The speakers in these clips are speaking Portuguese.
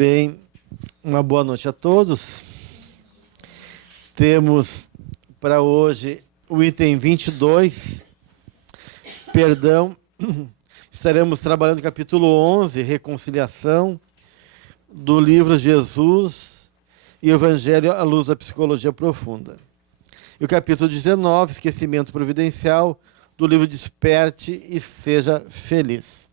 bem, uma boa noite a todos. Temos para hoje o item 22, perdão. Estaremos trabalhando no capítulo 11, reconciliação, do livro Jesus e o Evangelho à luz da psicologia profunda. E o capítulo 19, esquecimento providencial, do livro Desperte e Seja Feliz.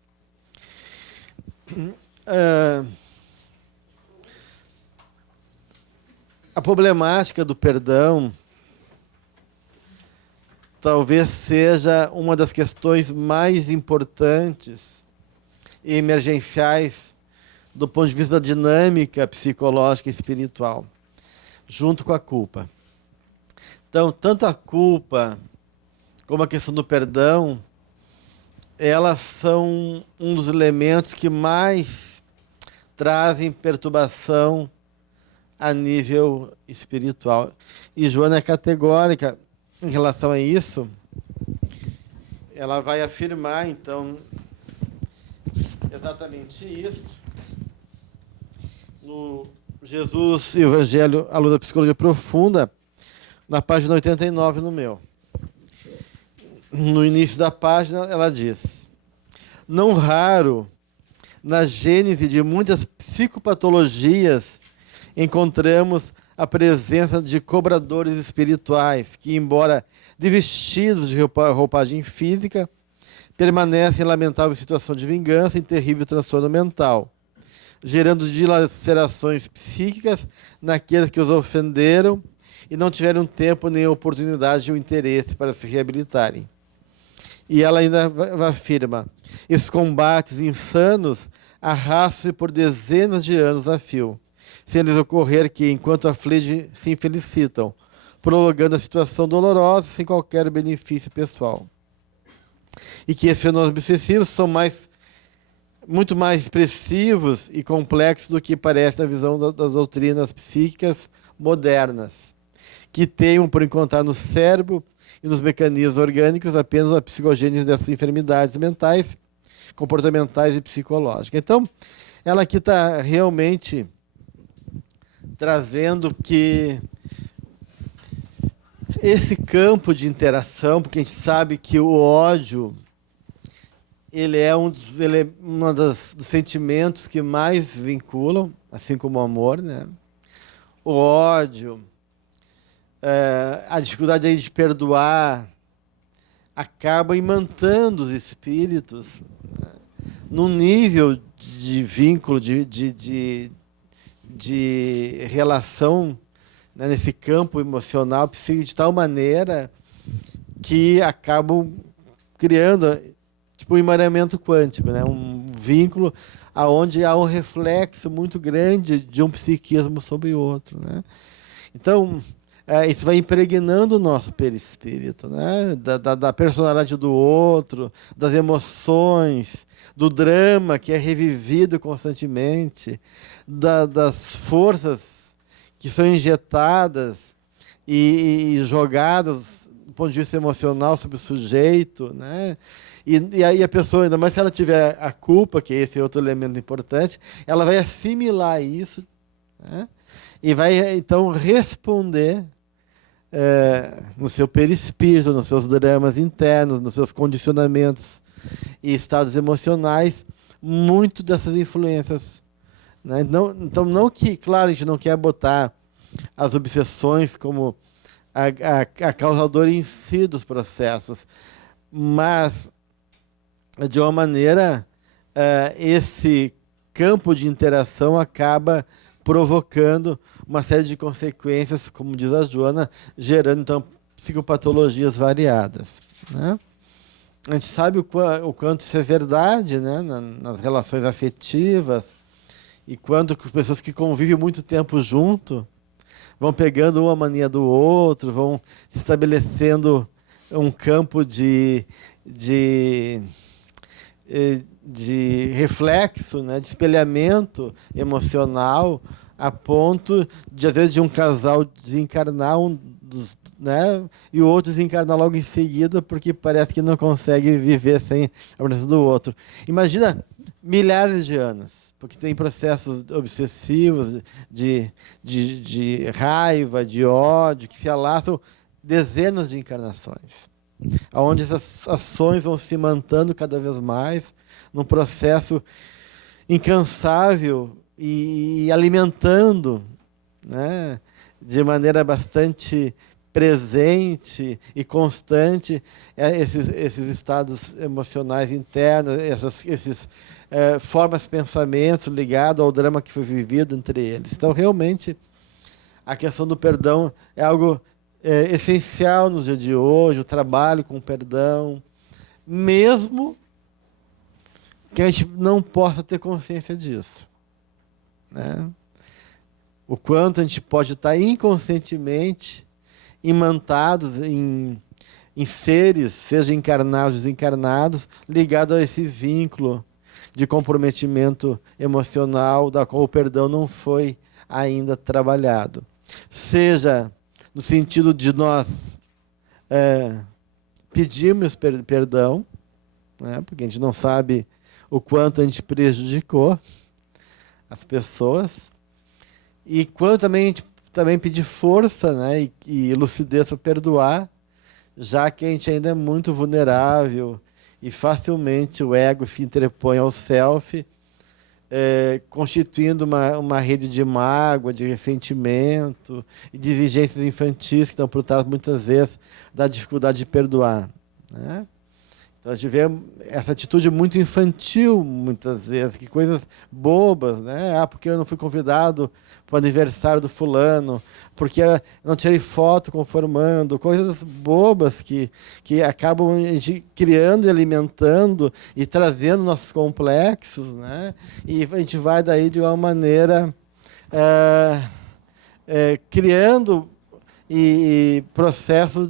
A problemática do perdão talvez seja uma das questões mais importantes e emergenciais do ponto de vista da dinâmica psicológica e espiritual, junto com a culpa. Então, tanto a culpa como a questão do perdão, elas são um dos elementos que mais trazem perturbação a nível espiritual. E Joana é categórica em relação a isso. Ela vai afirmar, então, exatamente isso. No Jesus e o Evangelho à luz da psicologia profunda, na página 89 no meu. No início da página, ela diz: não raro, na gênese de muitas psicopatologias, encontramos a presença de cobradores espirituais que, embora revestidos de roupagem física, permanecem em lamentável situação de vingança e terrível transtorno mental, gerando dilacerações psíquicas naqueles que os ofenderam e não tiveram tempo nem oportunidade ou interesse para se reabilitarem. E ela ainda afirma: esses combates insanos arrastam-se por dezenas de anos a fio, sem lhes ocorrer que, enquanto afligem, se infelicitam, prolongando a situação dolorosa sem qualquer benefício pessoal. E que esses fenômenos obsessivos são muito mais expressivos e complexos do que parece a visão das doutrinas psíquicas modernas, que teimam por encontrar no cérebro e nos mecanismos orgânicos apenas a psicogênese dessas enfermidades mentais, comportamentais e psicológicas. Então, ela aqui está realmente trazendo que esse campo de interação, porque a gente sabe que o ódio, ele é dos sentimentos que mais vinculam, assim como o amor, né? O ódio, a dificuldade aí de perdoar, acaba imantando os espíritos, né, num nível de vínculo, de relação, né, nesse campo emocional, psíquico, de tal maneira que acabam criando tipo um emaranhamento quântico, né, um vínculo aonde há um reflexo muito grande de um psiquismo sobre o outro, né? Então, isso vai impregnando o nosso perispírito, né? Da personalidade do outro, das emoções, do drama que é revivido constantemente, das forças que são injetadas e jogadas do ponto de vista emocional sobre o sujeito, né? E aí a pessoa, ainda mais se ela tiver a culpa, que esse é outro elemento importante, ela vai assimilar isso, né? E vai então responder no seu perispírito, nos seus dramas internos, nos seus condicionamentos e estados emocionais, muito dessas influências, né? Então, não que, claro, a gente não quer botar as obsessões como a causadora em si dos processos, mas, de uma maneira, esse campo de interação acaba provocando uma série de consequências, como diz a Joana, gerando, então, psicopatologias variadas, né? A gente sabe o quanto isso é verdade, né, nas relações afetivas, e quando pessoas que convivem muito tempo junto vão pegando uma mania do outro, vão se estabelecendo um campo de reflexo, né, de espelhamento emocional, a ponto de, às vezes, de um casal desencarnar né, e o outro desencarnar logo em seguida, porque parece que não consegue viver sem a presença do outro. Imagina milhares de anos. porque tem processos obsessivos de raiva, de ódio, que se alastram dezenas de encarnações, onde essas ações vão se mantendo cada vez mais num processo incansável e alimentando, né, de maneira bastante presente e constante esses estados emocionais internos, esses formas, pensamentos ligados ao drama que foi vivido entre eles. Então, realmente, a questão do perdão é algo essencial nos dias de hoje, o trabalho com o perdão, mesmo que a gente não possa ter consciência disso, né? O quanto a gente pode estar inconscientemente imantados em seres, seja encarnados ou desencarnados, ligados a esse vínculo de comprometimento emocional, da qual o perdão não foi ainda trabalhado. Seja no sentido de nós pedirmos perdão, né, porque a gente não sabe o quanto a gente prejudicou as pessoas, e quanto também a gente pedir força, né, e lucidez para perdoar, já que a gente ainda é muito vulnerável e facilmente o ego se interpõe ao self, constituindo uma rede de mágoa, de ressentimento e de exigências infantis que estão por trás, muitas vezes, da dificuldade de perdoar, né? Então, a gente vê essa atitude muito infantil, muitas vezes, que coisas bobas, né? Porque eu não fui convidado para o aniversário do fulano, porque eu não tirei foto conformando, coisas bobas que acabam a gente criando e alimentando e trazendo nossos complexos, né? E a gente vai daí de uma maneira criando e processos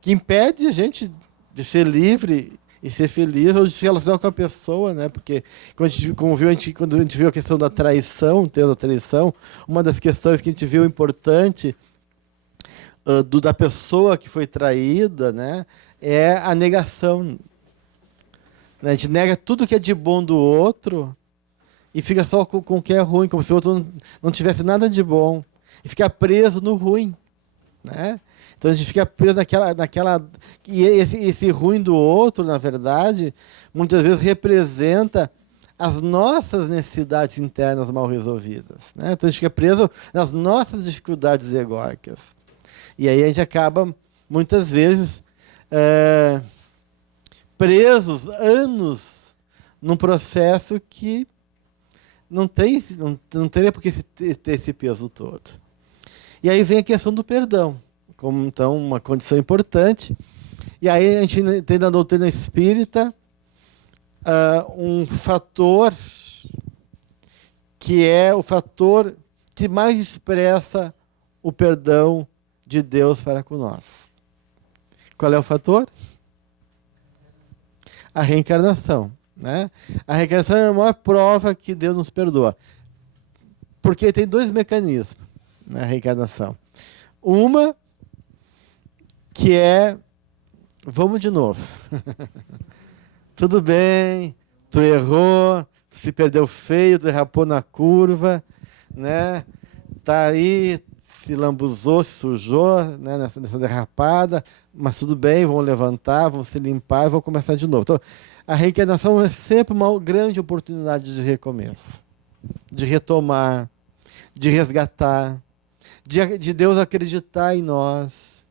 que impede a gente de ser livre e ser feliz, ou de se relacionar com a pessoa, né? Porque quando a gente viu a questão da traição, da traição, uma das questões que a gente viu importante da pessoa que foi traída, né, é a negação. A gente nega tudo que é de bom do outro e fica só com o que é ruim, como se o outro não tivesse nada de bom, e fica preso no ruim, né? Então a gente fica preso naquela e esse ruim do outro, na verdade, muitas vezes representa as nossas necessidades internas mal resolvidas, né? Então a gente fica preso nas nossas dificuldades egóicas. E aí a gente acaba, muitas vezes, presos anos num processo que não teria por que ter esse peso todo. E aí vem a questão do perdão, como, então, uma condição importante. E aí a gente tem na doutrina espírita um fator que é o fator que mais expressa o perdão de Deus para com nós. Qual é o fator? A reencarnação, né? A reencarnação é a maior prova que Deus nos perdoa. Porque tem dois mecanismos na reencarnação. Uma que é, vamos de novo. Tudo bem, tu errou, tu se perdeu feio, tu derrapou na curva, né? Tá aí, se lambuzou, se sujou, né, nessa derrapada, mas tudo bem, vamos levantar, vamos se limpar e vamos começar de novo. Então, a reencarnação é sempre uma grande oportunidade de recomeço, de retomar, de resgatar, de Deus acreditar em nós,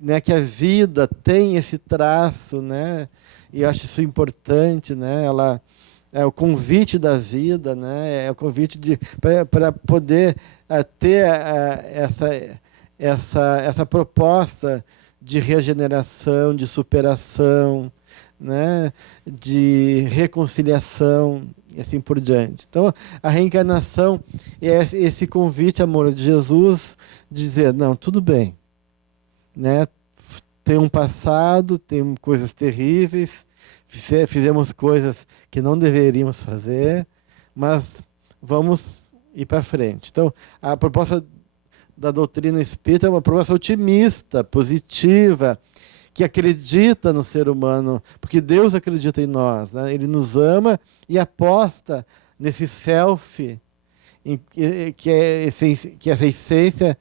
né, que a vida tem esse traço, né, e eu acho isso importante, né, ela é o convite da vida, né, é o convite para poder ter essa proposta de regeneração, de superação, né, de reconciliação e assim por diante. Então, a reencarnação é esse convite, amor, de Jesus, de dizer, não, tudo bem, né? Tem um passado, tem coisas terríveis, fizemos coisas que não deveríamos fazer, mas vamos ir para frente. Então, a proposta da doutrina espírita é uma proposta otimista, positiva, que acredita no ser humano, porque Deus acredita em nós, né? Ele nos ama e aposta nesse self, que é essa essência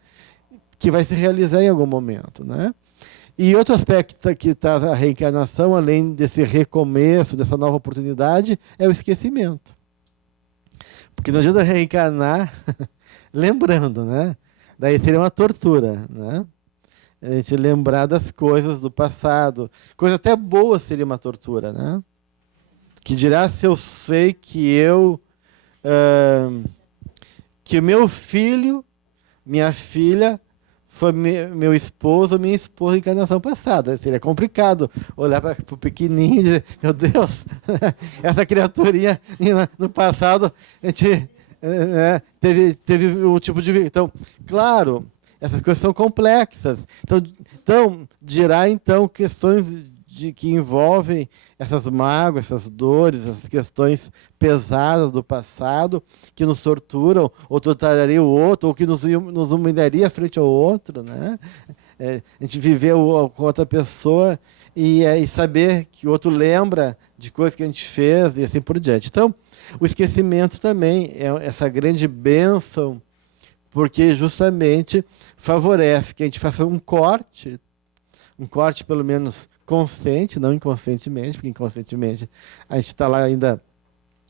que vai se realizar em algum momento, né? E outro aspecto que está a reencarnação, além desse recomeço, dessa nova oportunidade, é o esquecimento. Porque não adianta reencarnar lembrando, né? Daí seria uma tortura, né? A gente lembrar das coisas do passado. Coisa até boa seria uma tortura, né? Que dirá se eu sei que o meu filho, minha filha, foi meu esposo ou minha esposa em encarnação passada. Seria complicado olhar para o pequenininho e dizer, meu Deus, essa criaturinha no passado, a gente teve um tipo de... Então, claro, essas coisas são complexas. Então dirá então questões que envolvem essas mágoas, essas dores, essas questões pesadas do passado, que nos torturam, ou torturaria o outro, ou que nos humilharia frente ao outro, né? A gente viver com outra pessoa e saber que o outro lembra de coisas que a gente fez e assim por diante. Então, o esquecimento também é essa grande bênção, porque justamente favorece que a gente faça um corte pelo menos consciente, não inconscientemente, porque inconscientemente a gente está lá ainda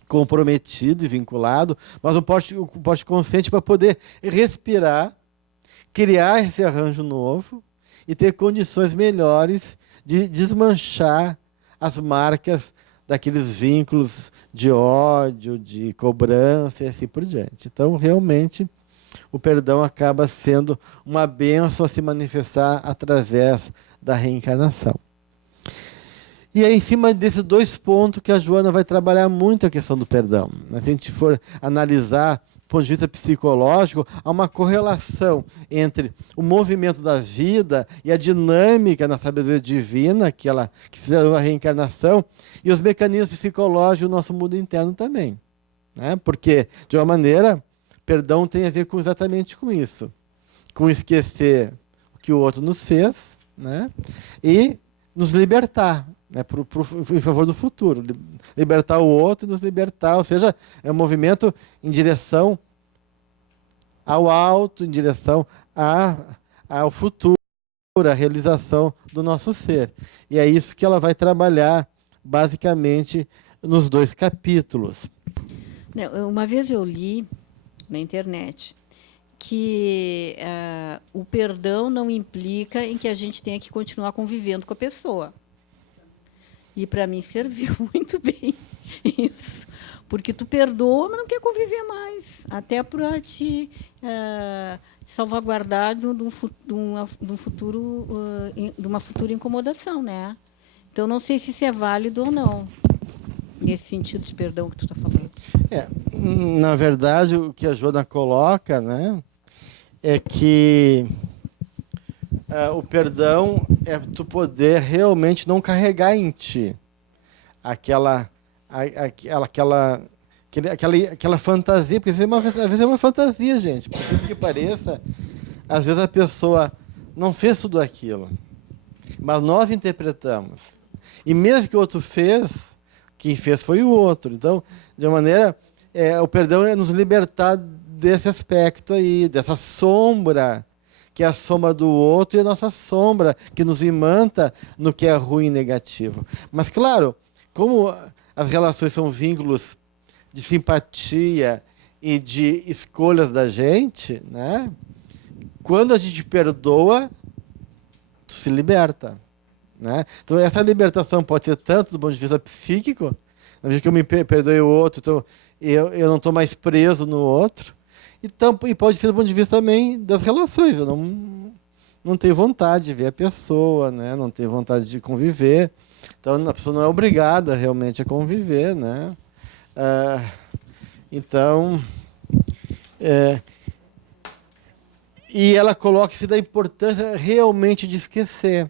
comprometido e vinculado, mas um corte consciente para poder respirar, criar esse arranjo novo e ter condições melhores de desmanchar as marcas daqueles vínculos de ódio, de cobrança e assim por diante. Então, realmente, o perdão acaba sendo uma bênção a se manifestar através da reencarnação. E é em cima desses dois pontos que a Joana vai trabalhar muito a questão do perdão. Se a gente for analisar do ponto de vista psicológico, há uma correlação entre o movimento da vida e a dinâmica na sabedoria divina que se dá na reencarnação e os mecanismos psicológicos do nosso mundo interno também, né? Porque, de uma maneira, perdão tem a ver exatamente com isso, com esquecer o que o outro nos fez, né? E nos libertar, né, em favor do futuro. Libertar o outro e nos libertar. Ou seja, é um movimento em direção ao alto, em direção ao futuro, à realização do nosso ser. E é isso que ela vai trabalhar, basicamente, nos 2 capítulos. Uma vez eu li na internet que o perdão não implica em que a gente tenha que continuar convivendo com a pessoa. E para mim serviu muito bem isso. Porque tu perdoa, mas não quer conviver mais. Até para te salvaguardar de uma futura incomodação, né? Então, não sei se isso é válido ou não, nesse sentido de perdão que tu está falando. Na verdade, o que a Joana coloca, né, é que o perdão é tu poder realmente não carregar em ti aquela fantasia, porque às vezes é uma fantasia, gente, por que pareça, às vezes a pessoa não fez tudo aquilo, mas nós interpretamos. E mesmo que o outro fez, quem fez foi o outro. Então, de uma maneira, o perdão é nos libertar desse aspecto aí, dessa sombra, que é a sombra do outro e a nossa sombra, que nos imanta no que é ruim e negativo. Mas, claro, como as relações são vínculos de simpatia e de escolhas da gente, né? Quando a gente perdoa, tu se liberta, né? Então, essa libertação pode ser tanto do ponto de vista psíquico, na medida que eu me perdoe o outro, então eu não estou mais preso no outro, e pode ser do ponto de vista também das relações. Eu não tenho vontade de ver a pessoa, né? Não tenho vontade de conviver. Então, a pessoa não é obrigada realmente a conviver, né? Então, e ela coloca-se da importância realmente de esquecer.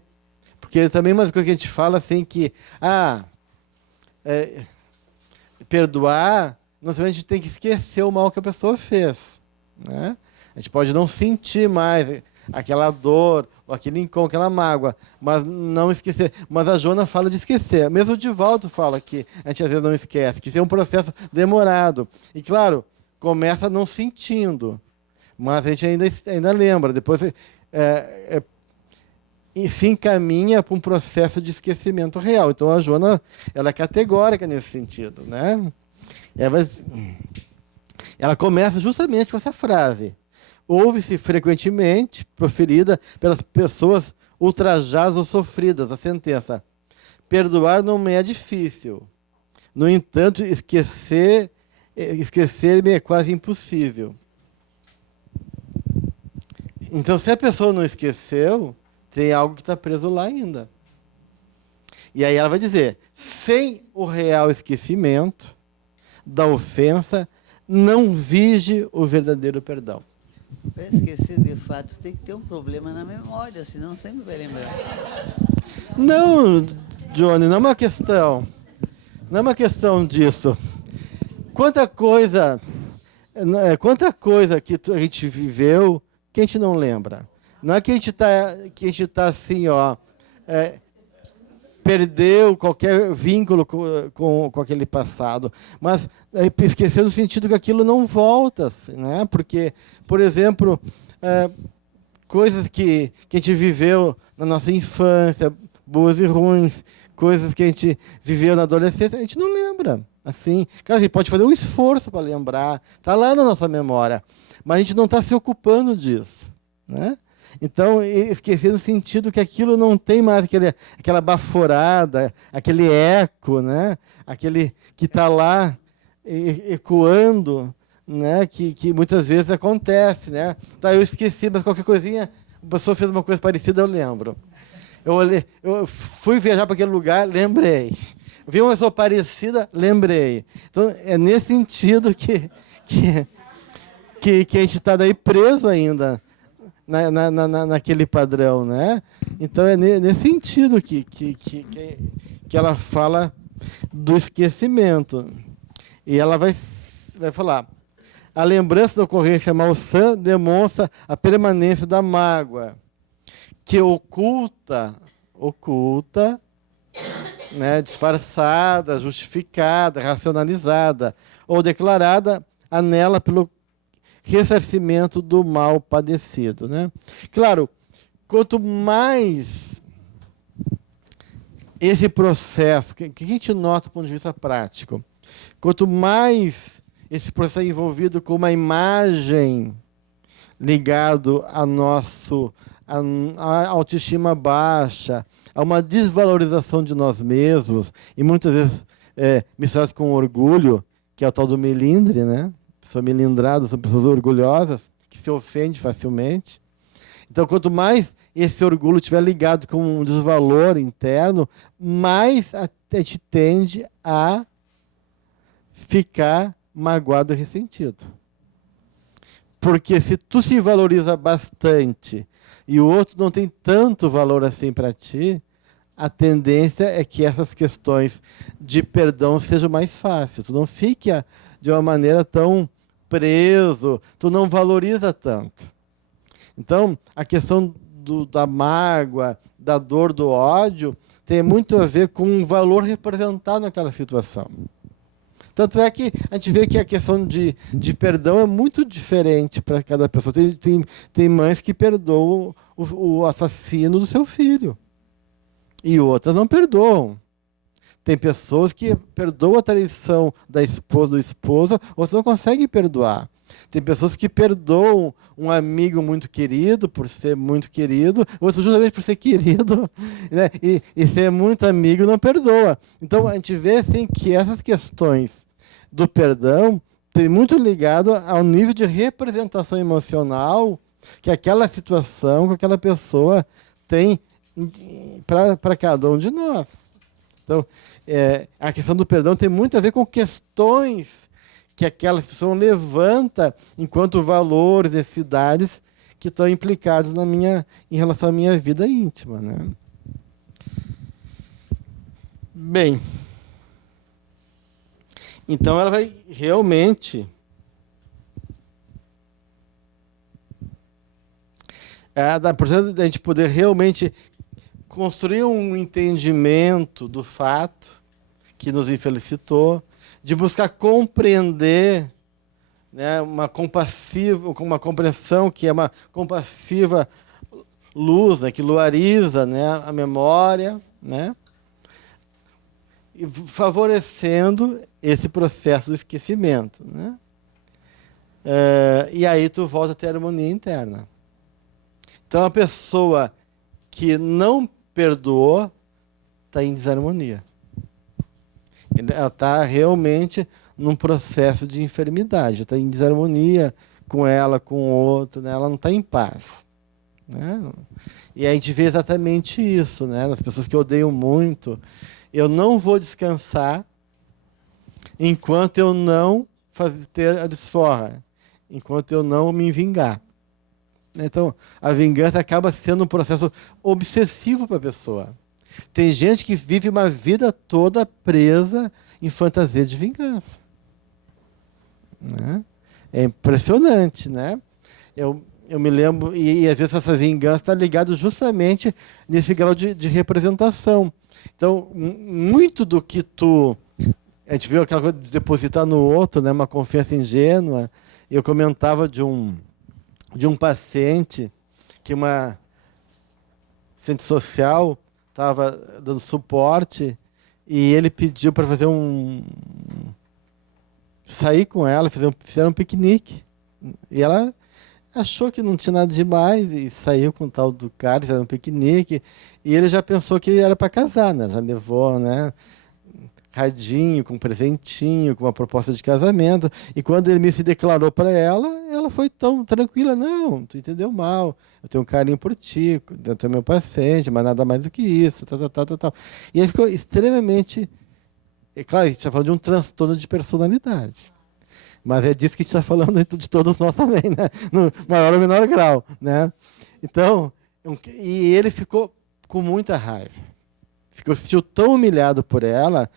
Porque também uma coisa que a gente fala assim que perdoar, não somente a gente tem que esquecer o mal que a pessoa fez, né? A gente pode não sentir mais aquela dor, ou aquele incômodo, aquela mágoa, mas não esquecer. Mas a Joana fala de esquecer. Mesmo o Divaldo fala que a gente às vezes não esquece, que isso é um processo demorado. E claro, começa não sentindo, mas a gente ainda lembra. Depois e se encaminha para um processo de esquecimento real. Então a Joana, ela é categórica nesse sentido, né? Ela começa justamente com essa frase: ouve-se frequentemente proferida pelas pessoas ultrajadas ou sofridas a sentença: perdoar não me é difícil. No entanto, esquecer-me é quase impossível. Então, se a pessoa não esqueceu, tem algo que está preso lá ainda. E aí ela vai dizer: sem o real esquecimento da ofensa, não vige o verdadeiro perdão. Para esquecer, de fato, tem que ter um problema na memória, senão sempre vai lembrar. Não, Johnny, não é uma questão. Não é uma questão disso. Quanta coisa que a gente viveu que a gente não lembra. Não é que a gente tá assim, perdeu qualquer vínculo com aquele passado, mas esqueceu no sentido que aquilo não volta, assim, né? Porque, por exemplo, coisas que a gente viveu na nossa infância, boas e ruins, coisas que a gente viveu na adolescência, a gente não lembra. Assim, cara, a gente pode fazer um esforço para lembrar, está lá na nossa memória, mas a gente não está se ocupando disso, né? Então, esquecer no sentido que aquilo não tem mais aquela baforada, aquele eco, né? Aquele que está lá ecoando, né? Que muitas vezes acontece, né? Tá, eu esqueci, mas qualquer coisinha, a pessoa fez uma coisa parecida, eu lembro. Eu fui viajar para aquele lugar, lembrei. Vi uma pessoa parecida, lembrei. Então, é nesse sentido que a gente está daí preso ainda naquele padrão, né? Então, é nesse sentido que ela fala do esquecimento. E ela vai falar: a lembrança da ocorrência malsã demonstra a permanência da mágoa, que oculta, né, disfarçada, justificada, racionalizada ou declarada anela pelo ressarcimento do mal padecido, né? Claro, quanto mais esse processo, que a gente nota do ponto de vista prático, quanto mais esse processo é envolvido com uma imagem ligado a autoestima baixa, a uma desvalorização de nós mesmos, e muitas vezes misturado com orgulho, que é o tal do melindre, né? Pessoas melindradas são pessoas orgulhosas, que se ofendem facilmente. Então, quanto mais esse orgulho estiver ligado com um desvalor interno, mais a gente tende a ficar magoado e ressentido. Porque se tu se valoriza bastante e o outro não tem tanto valor assim para ti, a tendência é que essas questões de perdão sejam mais fáceis. Tu não fica de uma maneira tão preso, tu não valoriza tanto. Então, a questão da mágoa, da dor, do ódio, tem muito a ver com um valor representado naquela situação. Tanto é que a gente vê que a questão de perdão é muito diferente para cada pessoa. Tem mães que perdoam o assassino do seu filho, e outras não perdoam. Tem pessoas que perdoam a traição da esposa, do esposo, outras não conseguem perdoar. Tem pessoas que perdoam um amigo muito querido por ser muito querido, outros justamente por ser querido, né? E ser muito amigo não perdoa. Então a gente vê assim, que essas questões do perdão tem muito ligado ao nível de representação emocional que aquela situação, que aquela pessoa tem para cada um de nós. Então, a questão do perdão tem muito a ver com questões que aquela situação levanta enquanto valores, necessidades que estão implicados em relação à minha vida íntima, né? Bem, então ela vai realmente Portanto, da gente poder realmente construir um entendimento do fato que nos infelicitou, de buscar compreender, né, uma compreensão que é uma compassiva luz, né, que luariza, né, a memória, né, e favorecendo esse processo do esquecimento, né? E aí tu volta a ter harmonia interna. Então a pessoa que não perdoou está em desarmonia. Ela está realmente num processo de enfermidade, está em desarmonia com ela, com o outro, né? Ela não está em paz, né? E a gente vê exatamente isso, né? Nas pessoas que odeiam muito. Eu não vou descansar enquanto eu não ter a desforra, enquanto eu não me vingar. Então, a vingança acaba sendo um processo obsessivo para a pessoa. Tem gente que vive uma vida toda presa em fantasia de vingança, né? É impressionante, né? Eu me lembro, e às vezes essa vingança está ligada justamente nesse grau de representação. Então, muito do que a gente viu aquela coisa de depositar no outro, né, uma confiança ingênua. Eu comentava de um paciente que uma assistente social estava dando suporte e ele pediu para fazer sair com ela, fizeram um piquenique. E ela achou que não tinha nada demais e saiu com o tal do cara, fizeram um piquenique. E ele já pensou que era para casar, né? Já levou, né, radinho, com presentinho, com uma proposta de casamento. E quando ele me se declarou para ela, ela foi tão tranquila. Não, tu entendeu mal. Eu tenho um carinho por ti, tu é meu paciente, mas nada mais do que isso. Tal. E aí ficou extremamente... É claro, a gente está falando de um transtorno de personalidade. Mas é disso que a gente está falando de todos nós também, né? No maior ou menor grau, né? Então, e ele ficou com muita raiva. Se sentiu tão humilhado por ela,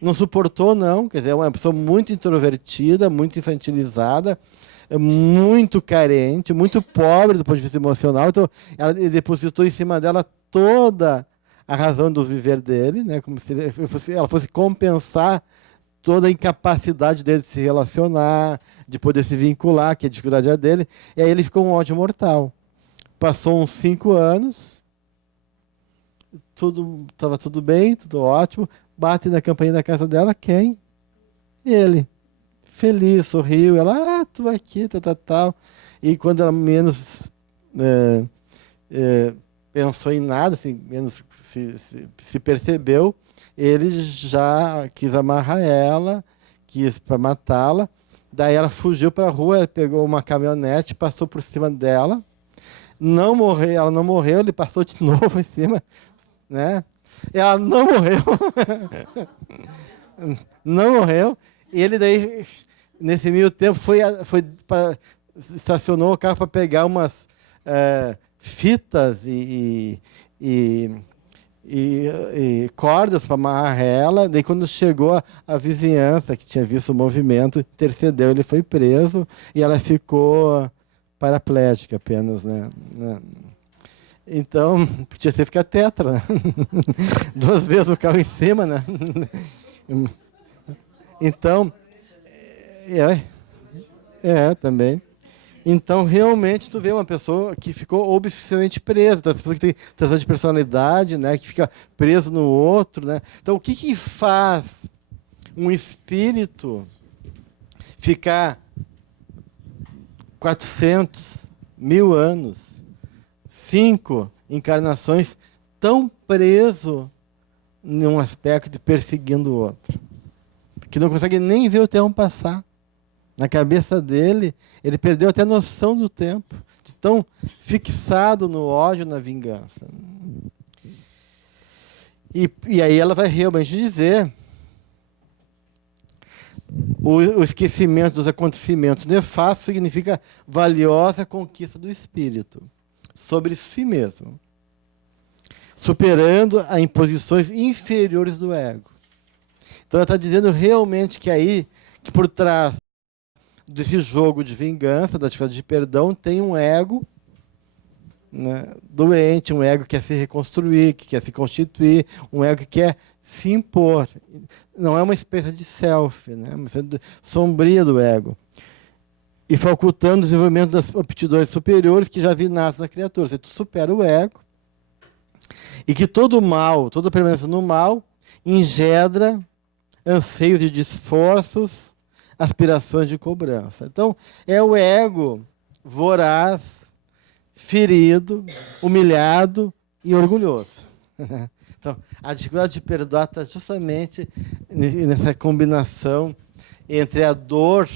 não suportou, não. Quer dizer, é uma pessoa muito introvertida, muito infantilizada, muito carente, muito pobre do ponto de vista emocional. Então, ele depositou em cima dela toda a razão do viver dele, né? Como se ela fosse compensar toda a incapacidade dele de se relacionar, de poder se vincular, que a dificuldade é dele. E aí ele ficou um ódio mortal. Passou uns 5 anos, estava tudo bem, tudo ótimo. Bate na campainha da casa dela, quem? Ele. Feliz, sorriu. Ela, tu aqui, tal. E quando ela menos pensou em nada, assim, menos se percebeu, ele já quis amarrar ela, quis para matá-la. Daí ela fugiu para a rua, pegou uma caminhonete, passou por cima dela. Não morreu, ela não morreu, ele passou de novo em cima, né? Ela não morreu. Não morreu. E ele daí, nesse meio tempo, estacionou o carro para pegar umas fitas e cordas para amarrar ela. Daí, quando chegou a vizinhança, que tinha visto o movimento, intercedeu, ele foi preso e ela ficou paraplégica apenas, né? Então, podia ser ficar tetra, né? 2 vezes o carro em cima, né? Então, também. Então, realmente, tu vê uma pessoa que ficou obsessivamente presa, então, as pessoas que têm transtorno de personalidade, né, que fica preso no outro, né? Então, o que faz um espírito ficar 400, 1000 anos, 5 encarnações, tão preso num aspecto de perseguindo o outro, que não consegue nem ver o tempo passar? Na cabeça dele, ele perdeu até a noção do tempo, de tão fixado no ódio, na vingança. E aí ela vai realmente dizer o esquecimento dos acontecimentos nefastos significa valiosa conquista do espírito sobre si mesmo, superando as imposições inferiores do ego. Então ela está dizendo realmente que por trás desse jogo de vingança, da dificuldade de perdão, tem um ego né, doente, um ego que quer se reconstruir, que quer se constituir, um ego que quer se impor. Não é uma espécie de self, né, uma espécie sombria do ego. E facultando o desenvolvimento das aptidões superiores que já nascem na criatura. Você supera o ego e que todo mal, toda permanência no mal, engendra anseios de esforços, aspirações de cobrança. Então, é o ego voraz, ferido, humilhado e orgulhoso. Então, a dificuldade de perdoar está justamente nessa combinação entre a dor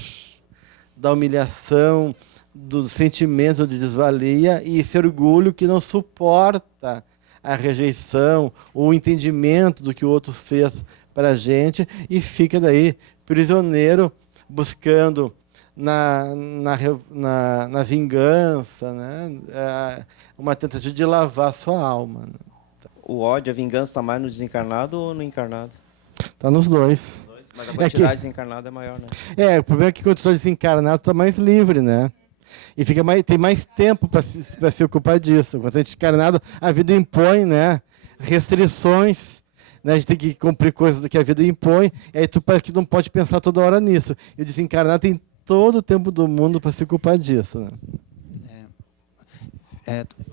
da humilhação, do sentimento de desvalia e esse orgulho que não suporta a rejeição, o entendimento do que o outro fez para a gente e fica daí prisioneiro, buscando na vingança, né, uma tentativa de lavar a sua alma. O ódio, a vingança está mais no desencarnado ou no encarnado? Está nos dois. Mas a quantidade desencarnada é maior, né? O problema é que quando você está desencarnado, está mais livre, né? E tem mais tempo para se ocupar disso. Quando você está encarnado, a vida impõe, né, restrições, né? A gente tem que cumprir coisas que a vida impõe, e aí tu parece que não pode pensar toda hora nisso. E o desencarnado tem todo o tempo do mundo para se ocupar disso, né?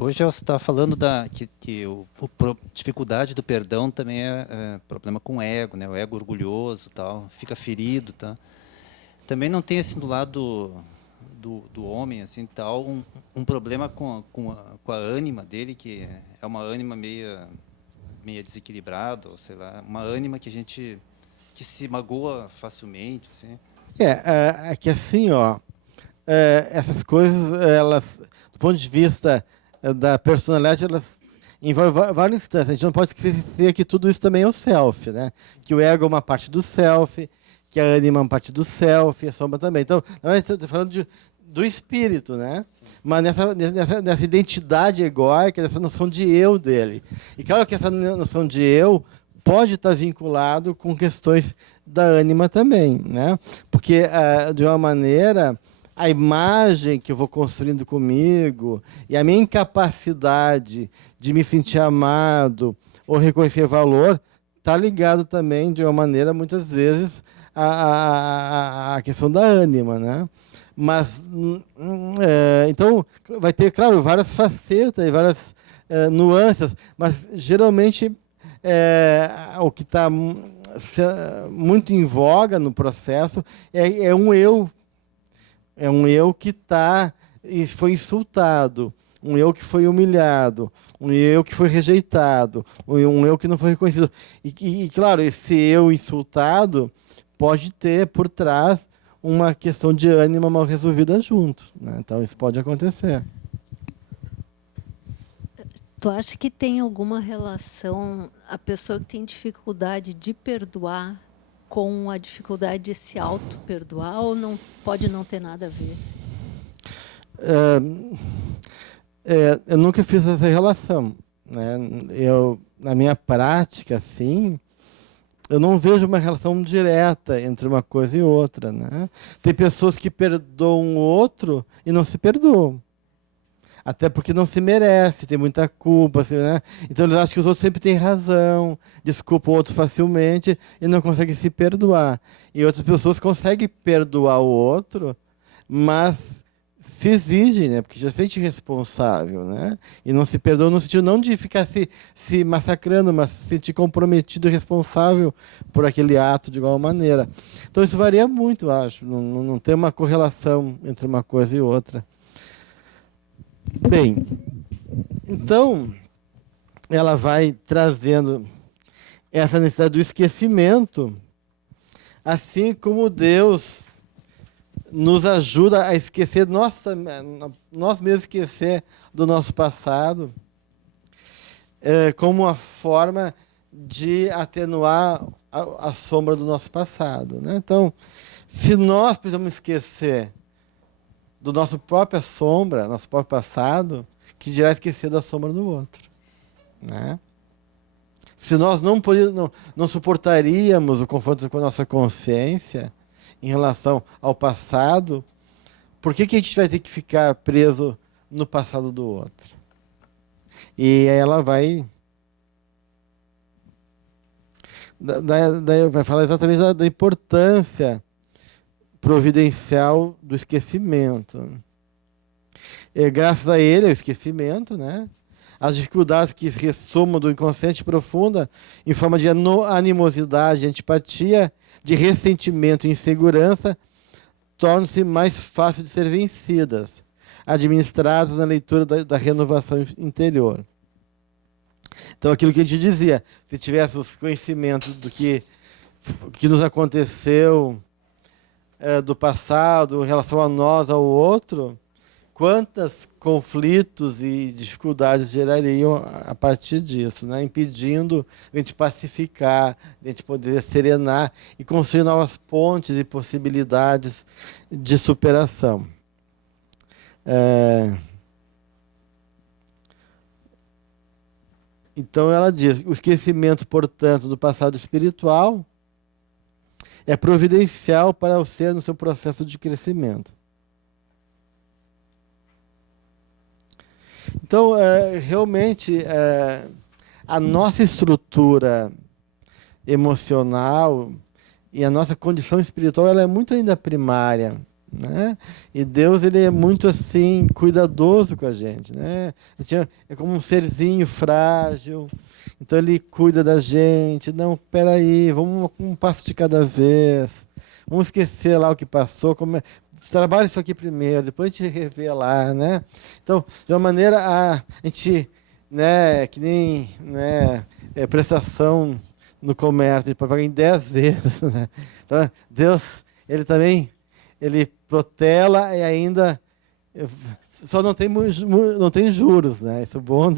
Hoje você está falando que dificuldade do perdão também é problema com o ego, né? O ego orgulhoso, tal, fica ferido, tá? Também não tem assim do lado do homem, assim, tal, um problema com a ânima dele, que é uma ânima meia desequilibrada, ou sei lá, uma ânima que se magoa facilmente, assim. É que assim, essas coisas, elas, do ponto de vista da personalidade, elas envolvem várias instâncias. A gente não pode esquecer que tudo isso também é o self, né? Que o ego é uma parte do self, que a ânima é uma parte do self, a sombra também. Então, nós estamos falando do espírito, né? Mas nessa identidade egóica, nessa noção de eu dele. E claro que essa noção de eu pode estar vinculado com questões da ânima também, né? Porque, de uma maneira, a imagem que eu vou construindo comigo e a minha incapacidade de me sentir amado ou reconhecer valor está ligado também, de uma maneira, muitas vezes, à questão da ânima, né? Mas, então, vai ter, claro, várias facetas e várias nuances, mas, geralmente, o que está muito em voga no processo é um eu. É um eu que foi insultado, um eu que foi humilhado, um eu que foi rejeitado, um eu que não foi reconhecido. E claro, esse eu insultado pode ter por trás uma questão de ânima mal resolvida junto, né? Então isso pode acontecer. Tu acha que tem alguma relação a pessoa que tem dificuldade de perdoar com a dificuldade de se auto-perdoar, ou não pode não ter nada a ver? Eu nunca fiz essa relação, né? Na minha prática, assim, eu não vejo uma relação direta entre uma coisa e outra, né? Tem pessoas que perdoam o outro e não se perdoam. Até porque não se merece, tem muita culpa, assim, né? Então eles acham que os outros sempre têm razão, desculpam o outro facilmente e não conseguem se perdoar. E outras pessoas conseguem perdoar o outro, mas se exigem, né? Porque já se sente responsável, né? E não se perdoam no sentido não de ficar se massacrando, mas se sentir comprometido e responsável por aquele ato de igual maneira. Então isso varia muito, eu acho. Não tem uma correlação entre uma coisa e outra. Bem, então, ela vai trazendo essa necessidade do esquecimento, assim como Deus nos ajuda a esquecer, nós mesmos esquecer do nosso passado, como uma forma de atenuar a sombra do nosso passado, né? Então, se nós precisamos esquecer do nosso própria sombra, nosso próprio passado, que dirá esquecer da sombra do outro, né? Se nós não suportaríamos o confronto com a nossa consciência em relação ao passado, por que a gente vai ter que ficar preso no passado do outro? E aí ela vai vai falar exatamente da importância providencial do esquecimento. E graças a ele, o esquecimento, né? As dificuldades que ressumam do inconsciente profunda em forma de animosidade, antipatia, de ressentimento e insegurança, tornam-se mais fáceis de ser vencidas, administradas na leitura da renovação interior. Então, aquilo que a gente dizia, se tivéssemos conhecimento do que nos aconteceu do passado, em relação a nós, ao outro, quantos conflitos e dificuldades gerariam a partir disso, né? Impedindo a gente pacificar, a gente poder serenar e construir novas pontes e possibilidades de superação. Então ela diz, o esquecimento, portanto, do passado espiritual é providencial para o ser no seu processo de crescimento. Então, realmente, a nossa estrutura emocional e a nossa condição espiritual, ela é muito ainda primária, né? E Deus, ele é muito assim cuidadoso com a gente, né? A gente é como um serzinho frágil, então ele cuida da gente. Não, peraí, vamos um passo de cada vez, vamos esquecer lá o que passou, trabalha isso aqui primeiro, depois a gente revê lá, né? Então, de uma maneira, a gente, né, que nem, né, prestação no comércio, ele pode pagar em 10 vezes, né? Então, Deus, ele também, ele protela e ainda só não tem juros, né? Isso é bom,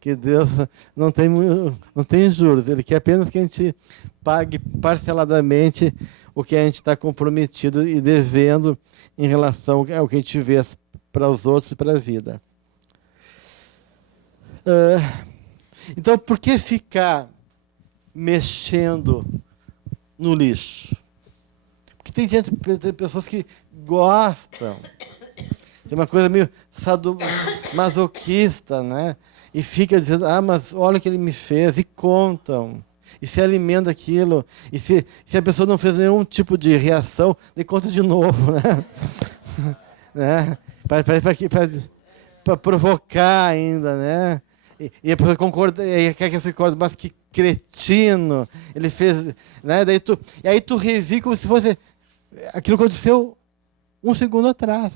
que Deus não tem juros. Ele quer apenas que a gente pague parceladamente o que a gente está comprometido e devendo em relação ao que a gente vê para os outros e para a vida. Então, por que ficar mexendo no lixo? Porque tem pessoas que gostam. Tem uma coisa meio masoquista, né? E fica dizendo, mas olha o que ele me fez, e contam. E se alimenta aquilo. E se a pessoa não fez nenhum tipo de reação, de conta de novo, né? Né? Para provocar ainda, né? E a pessoa concorda, e quer que você concorde, mas que cretino, ele fez, né? E aí tu revive como se fosse aquilo que aconteceu um segundo atrás.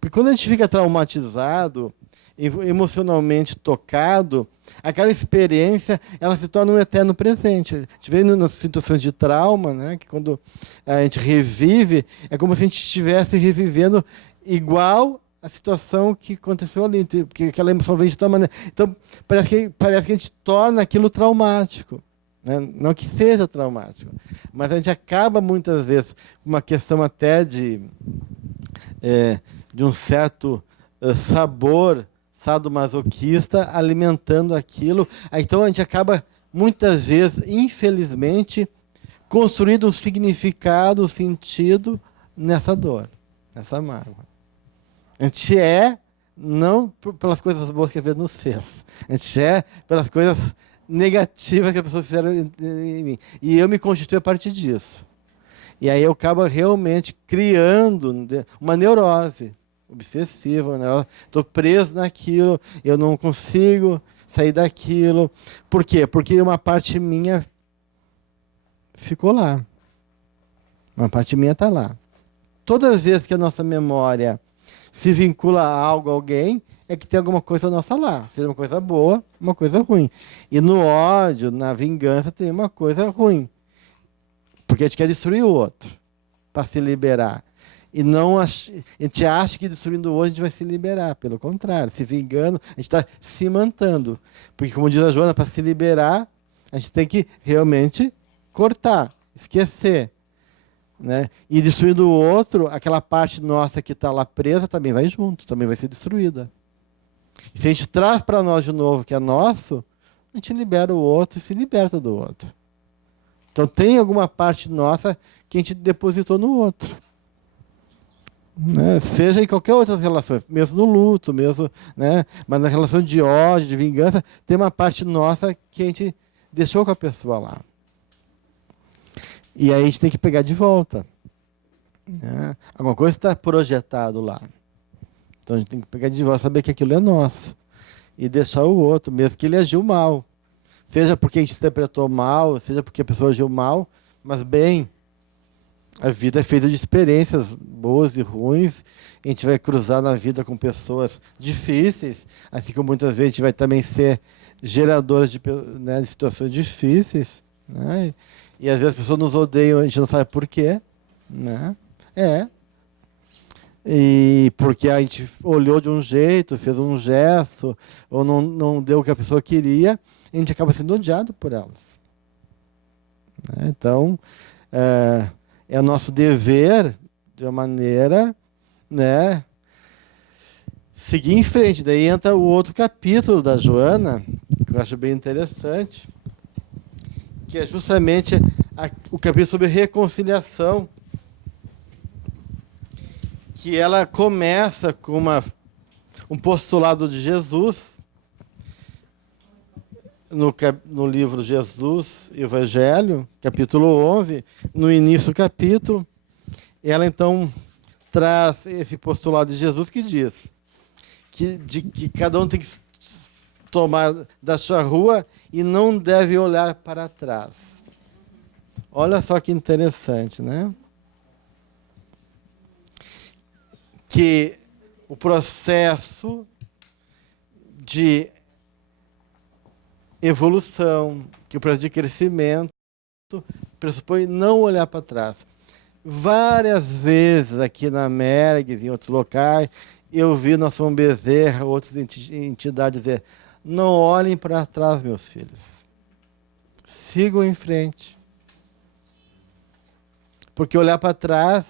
Porque quando a gente fica traumatizado, emocionalmente tocado, aquela experiência, ela se torna um eterno presente. A gente vê nas situações de trauma, né, que quando a gente revive, é como se a gente estivesse revivendo igual a situação que aconteceu ali, porque aquela emoção vem de tal maneira. Então, parece que a gente torna aquilo traumático. Né? Não que seja traumático, mas a gente acaba muitas vezes, uma questão até de um certo sabor sadomasoquista alimentando aquilo. Então a gente acaba, muitas vezes, infelizmente, construindo um significado, um sentido nessa dor, nessa mágoa. A gente não pelas coisas boas que a vida nos fez, a gente pelas coisas negativas que as pessoas fizeram em mim. E eu me constituo a partir disso. E aí eu acabo realmente criando uma neurose obsessiva, né? Estou preso naquilo, eu não consigo sair daquilo. Por quê? Porque uma parte minha ficou lá. Uma parte minha está lá. Toda vez que a nossa memória se vincula a algo, a alguém, é que tem alguma coisa nossa lá. Seja uma coisa boa, uma coisa ruim. E no ódio, na vingança, tem uma coisa ruim. Porque a gente quer destruir o outro para se liberar. E não a gente acha que destruindo o outro a gente vai se liberar. Pelo contrário, se vingando, a gente está se mantando. Porque, como diz a Joana, para se liberar, a gente tem que realmente cortar, esquecer. Né? E destruindo o outro, aquela parte nossa que está lá presa também vai junto, também vai ser destruída. E se a gente traz para nós de novo o que é nosso, a gente libera o outro e se liberta do outro. Então tem alguma parte nossa que a gente depositou no outro. né? Seja em qualquer outras relações, mesmo no luto, mesmo, né? Mas na relação de ódio, de vingança, tem uma parte nossa que a gente deixou com a pessoa lá. E aí a gente tem que pegar de volta, né? Alguma coisa está projetado lá. Então a gente tem que pegar de volta, saber que aquilo é nosso. E deixar o outro, mesmo que ele agiu mal. Seja porque a gente interpretou mal, seja porque a pessoa agiu mal, mas bem, a vida é feita de experiências boas e ruins. A gente vai cruzar na vida com pessoas difíceis, assim como muitas vezes a gente vai também ser geradores né, de situações difíceis, né? E às vezes as pessoas nos odeiam, a gente não sabe por quê, né? E porque a gente olhou de um jeito, fez um gesto, ou não deu o que a pessoa queria, a gente acaba sendo odiado por elas, né? Então, é nosso dever, de uma maneira, né, seguir em frente. Daí entra o outro capítulo da Joana, que eu acho bem interessante, que é justamente o capítulo sobre reconciliação, que ela começa com um postulado de Jesus, no livro Jesus Evangelho, capítulo 11, no início do capítulo, ela então traz esse postulado de Jesus que diz que cada um tem que tomar da sua rua e não deve olhar para trás. Olha só que interessante, né? Que o processo de evolução, que o processo de crescimento pressupõe não olhar para trás. Várias vezes aqui na Mergues, em outros locais, eu vi na São Bezerra, outras entidades dizer: não olhem para trás, meus filhos. Sigam em frente. Porque olhar para trás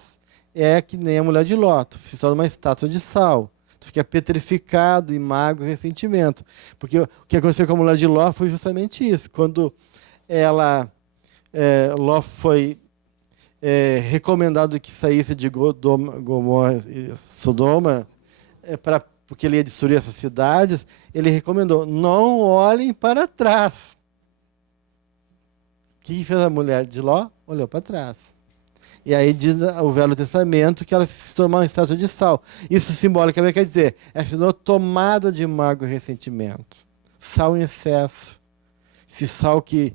é que nem a mulher de Ló, tu se torna uma estátua de sal. Tu fica petrificado, mágoa e ressentimento. Porque o que aconteceu com a mulher de Ló foi justamente isso. Quando Ló foi recomendado que saísse de Gomorra e Sodoma, porque ele ia destruir essas cidades, ele recomendou: não olhem para trás. O que fez a mulher de Ló? Olhou para trás. E aí diz o Velho Testamento que ela se tornou uma estátua de sal. Isso simbolicamente quer dizer, é tomada de mágoa e ressentimento. Sal em excesso. Esse sal que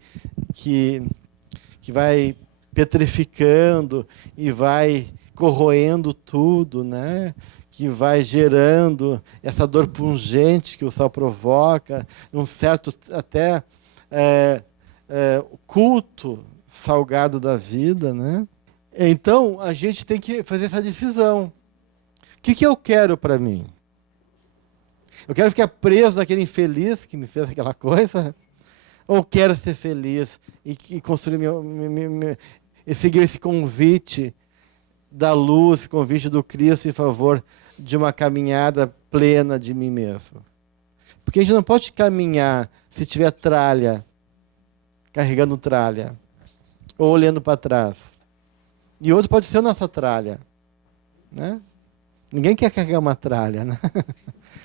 vai petrificando e vai corroendo tudo, né? Que vai gerando essa dor pungente que o sal provoca, um certo até culto salgado da vida, né? Então, a gente tem que fazer essa decisão. O que eu quero para mim? Eu quero ficar preso naquele infeliz que me fez aquela coisa? Ou quero ser feliz e construir e seguir esse convite da luz, esse convite do Cristo em favor de uma caminhada plena de mim mesmo? Porque a gente não pode caminhar se tiver tralha, carregando tralha, ou olhando para trás. E outro pode ser a nossa tralha, né? Ninguém quer carregar uma tralha, né?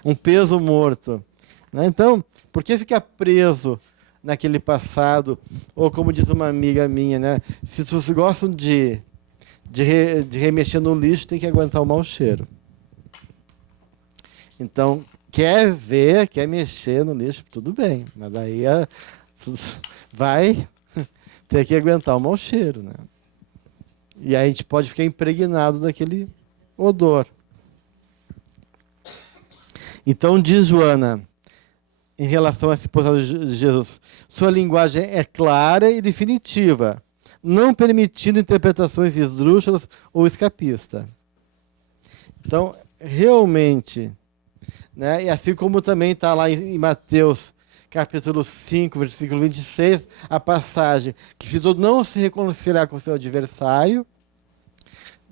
Um peso morto, né? Então, por que ficar preso naquele passado? Ou como diz uma amiga minha, né? Se vocês gostam de remexer no lixo, tem que aguentar o mau cheiro. Então, quer mexer no lixo, tudo bem, mas daí vai ter que aguentar o mau cheiro, né? E aí a gente pode ficar impregnado daquele odor. Então diz Joana, em relação a esse postulado de Jesus, sua linguagem é clara e definitiva, não permitindo interpretações esdrúxulas ou escapistas. Então, realmente, né, e assim como também está lá em Mateus capítulo 5, versículo 26, a passagem que se tu não se reconciliar com o seu adversário,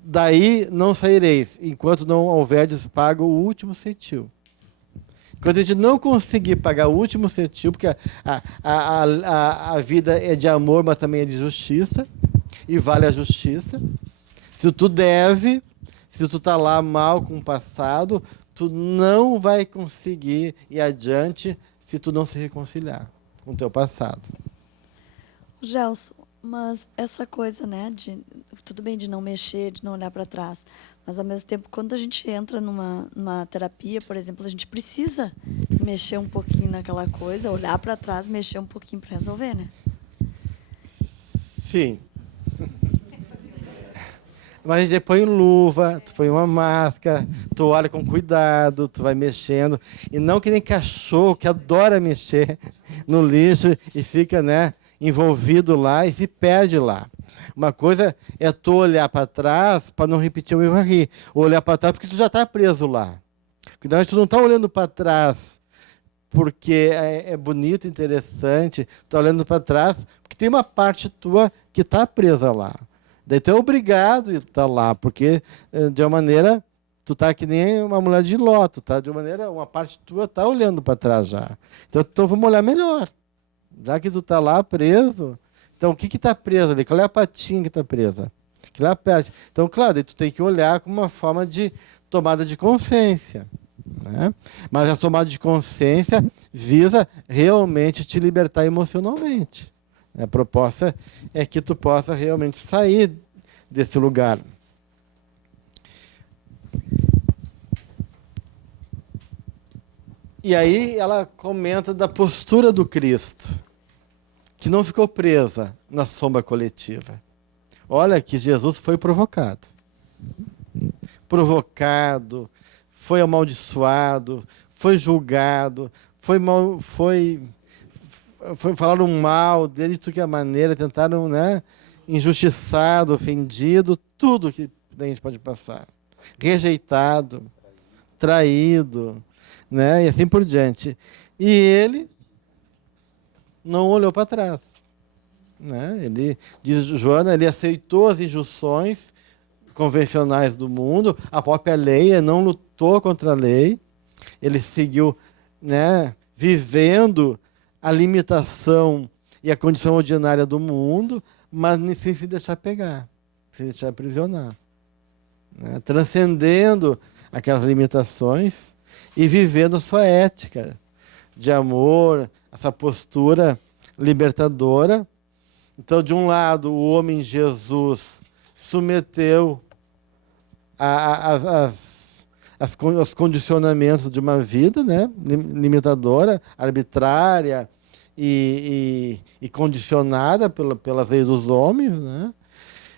daí não saireis, enquanto não houverdes pago o último cetil. Quando a gente não conseguir pagar o último cetil, porque a vida é de amor, mas também é de justiça, e vale a justiça. Se tu deve, Se tu tá lá mal com o passado, tu não vai conseguir ir adiante se tu não se reconciliar com o teu passado. Gelson, mas essa coisa, né, tudo bem de não mexer, de não olhar para trás, mas ao mesmo tempo, quando a gente entra numa terapia, por exemplo, a gente precisa mexer um pouquinho naquela coisa, olhar para trás, mexer um pouquinho para resolver, né? Sim. Mas você põe luva, tu põe uma máscara, tu olha com cuidado, tu vai mexendo. E não que nem cachorro que adora mexer no lixo e fica, né, envolvido lá e se perde lá. Uma coisa é tu olhar para trás para não repetir o erro aqui. Ou olhar para trás porque tu já está preso lá. Porque tu não está olhando para trás porque é bonito, interessante. Tu está olhando para trás porque tem uma parte tua que está presa lá. Daí tu é obrigado a estar lá, porque de uma maneira tu tá que nem uma mulher de Ló, tá? De uma maneira, uma parte tua tá olhando para trás já. Então vamos olhar melhor. Já que tu tá lá preso, então o que está preso ali? Qual é a patinha que está presa? Que lá perto. Então, claro, daí tu tem que olhar como uma forma de tomada de consciência. Né? Mas a tomada de consciência visa realmente te libertar emocionalmente. A proposta é que tu possa realmente sair desse lugar. E aí ela comenta da postura do Cristo, que não ficou presa na sombra coletiva. Olha que Jesus foi provocado. Provocado, foi amaldiçoado, foi julgado, falaram mal dele de tudo que é maneira, tentaram, né, injustiçado, ofendido, tudo que a gente pode passar. Rejeitado, traído, né, e assim por diante. E ele não olhou para trás. Né? Ele, diz Joana, ele aceitou as injunções convencionais do mundo, a própria lei, ele não lutou contra a lei, ele seguiu, né, vivendo a limitação e a condição ordinária do mundo, mas sem se deixar pegar, sem se deixar aprisionar. Né? Transcendendo aquelas limitações e vivendo a sua ética de amor, essa postura libertadora. Então, de um lado, o homem Jesus submeteu aos condicionamentos de uma vida, né, limitadora, arbitrária e condicionada pelas leis dos homens, né,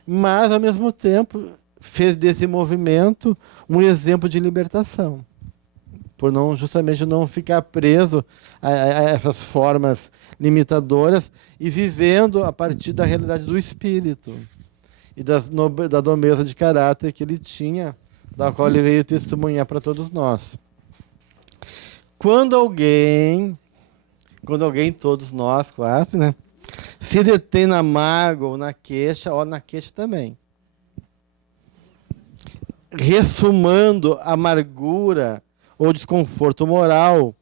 mas, ao mesmo tempo, fez desse movimento um exemplo de libertação, por justamente não ficar preso a essas formas limitadoras e vivendo a partir da realidade do espírito e da nobreza de caráter que ele tinha, da qual ele veio testemunhar para todos nós. Quando alguém, todos nós quase, né, se detém na mágoa ou na queixa também, ressumando amargura ou desconforto moral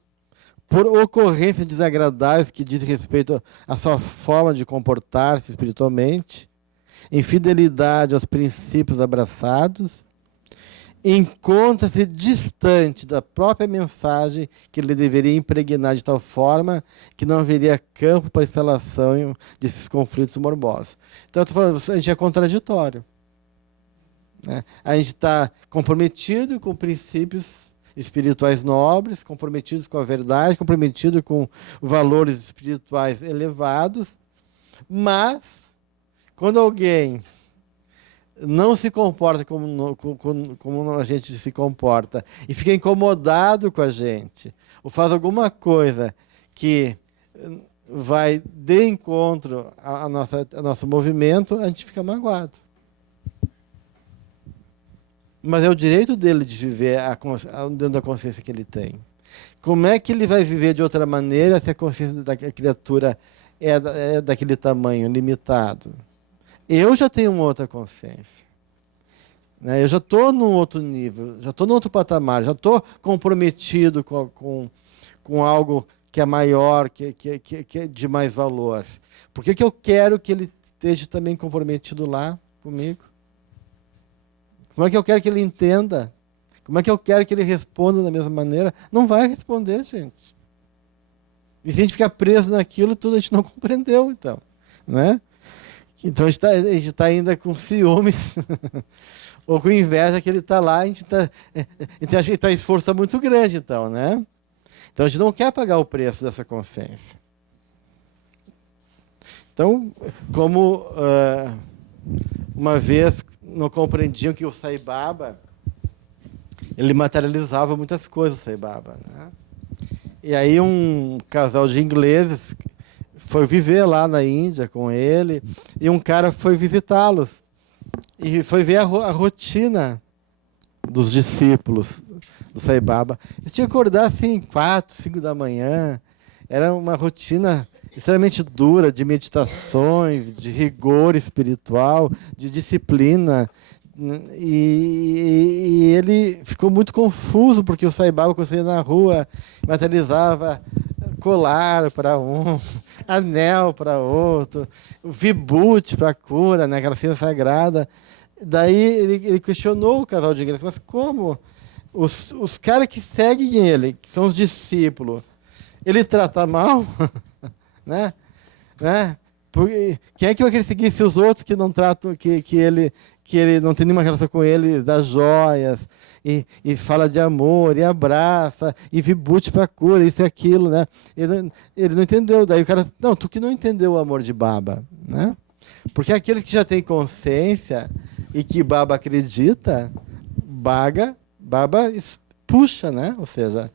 por ocorrências desagradáveis que dizem respeito à sua forma de comportar-se espiritualmente, infidelidade aos princípios abraçados, encontra-se distante da própria mensagem que ele deveria impregnar de tal forma que não haveria campo para a instalação desses conflitos morbosos. Então, eu estou falando, a gente é contraditório. Né? A gente está comprometido com princípios espirituais nobres, comprometidos com a verdade, comprometido com valores espirituais elevados, mas quando alguém não se comporta como a gente se comporta e fica incomodado com a gente, ou faz alguma coisa que vai de encontro ao nosso movimento, a gente fica magoado. Mas é o direito dele de viver dentro da consciência que ele tem. Como é que ele vai viver de outra maneira se a consciência da criatura é daquele tamanho, limitado? Eu já tenho uma outra consciência. Né? Eu já estou num outro nível, já estou num outro patamar, já estou comprometido com algo que é maior, que é de mais valor. Por que eu quero que ele esteja também comprometido lá comigo? Como é que eu quero que ele entenda? Como é que eu quero que ele responda da mesma maneira? Não vai responder, gente. E se a gente ficar preso naquilo, tudo a gente não compreendeu, então. Né? Então a gente está ainda com ciúmes ou com inveja que ele está lá, a gente acha que ele está em esforço muito grande, então, né? Então a gente não quer pagar o preço dessa consciência. Então, como uma vez não compreendiam que o Sai Baba, ele materializava muitas coisas, o Sai Baba, né? E aí um casal de ingleses foi viver lá na Índia com ele, e um cara foi visitá-los e foi ver a rotina dos discípulos do Sai Baba. Ele tinha que acordar assim 4, 5 da manhã. Era uma rotina extremamente dura de meditações, de rigor espiritual, de disciplina. E ele ficou muito confuso, porque o Sai Baba, quando saía na rua, materializava colar para um, anel para outro, vibute para a cura, né, aquela cena sagrada. Daí ele questionou o casal de igreja, mas como os caras que seguem ele, que são os discípulos, ele trata mal? Né? Porque, quem é que vai querer seguir se os outros que não tratam, que ele não tem nenhuma relação com ele, dá joias, e fala de amor, e abraça, e vibute para cura, isso e aquilo, né? Ele não entendeu. Daí o cara, não, tu que não entendeu o amor de Baba, né? Porque aquele que já tem consciência e que Baba acredita, Baba puxa, né? Ou seja,